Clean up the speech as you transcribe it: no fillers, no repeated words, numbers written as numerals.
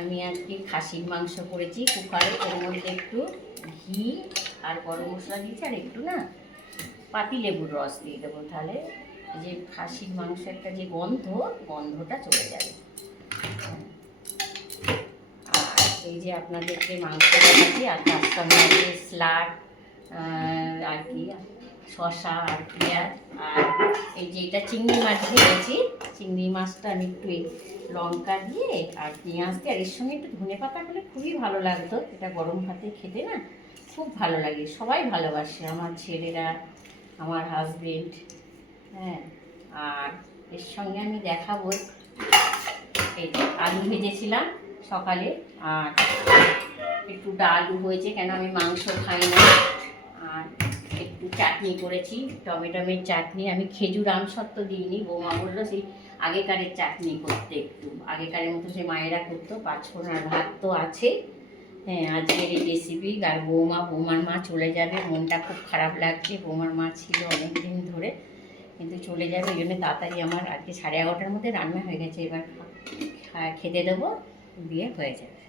আমি আজকে খাসির মাংস করেছি কুকারে, এর মধ্যে একটু ঘি আর গরম মশলা দিয়েছি আর একটু না পাতিলেবুর রস দিয়ে দেবো, তাহলে যে খাসির মাংস একটা যে গন্ধটা চলে যাবে। আর এই যে আপনাদেরকে মাংস দেখাচ্ছি, আর তার সঙ্গে আছে স্যালাড আর কি শসা আর পেঁয়াজ, আর এই যে এটা চিংড়ি মাছ ভেজেছি, চিংড়ি মাছটা আমি একটু লঙ্কা দিয়ে আর পেঁয়াজ দিয়ে, আর এর সঙ্গে একটু ধনেপাতা হলে খুবই ভালো লাগতো। এটা গরম ভাতে খেতে না খুব ভালো লাগে, সবাই ভালোবাসে, আমার ছেলেরা, আমার হাজবেন্ড। হ্যাঁ, আর এর সঙ্গে আমি দেখাবো এই যে আলু ভেজেছিলাম সকালে, আর একটু ডালও হয়েছে, কেন আমি মাংস খাই না। আর একটু চাটনি করেছি, টমেটোমের চাটনি, আমি খেজুর আমসত্ত্ব দিইনি, বৌমা বললো সেই আগেকারের চাটনি করতে, একটু আগেকারের মতো সে মায়েরা করতো। পাঁচফোড়ন আর ভাত তো আছে। হ্যাঁ, আজকের এই রেসিপি। আর বৌমার মা চলে যাবে, মনটা খুব খারাপ লাগছে। বৌমার মা ছিল অনেক দিন ধরে, কিন্তু চলে যাবে, ওই জন্য তাড়াতাড়ি আমার আজকে 11:30টার মধ্যে রান্না হয়ে গেছে। এবার খেতে দেবো, দিয়ে হয়ে যাবে।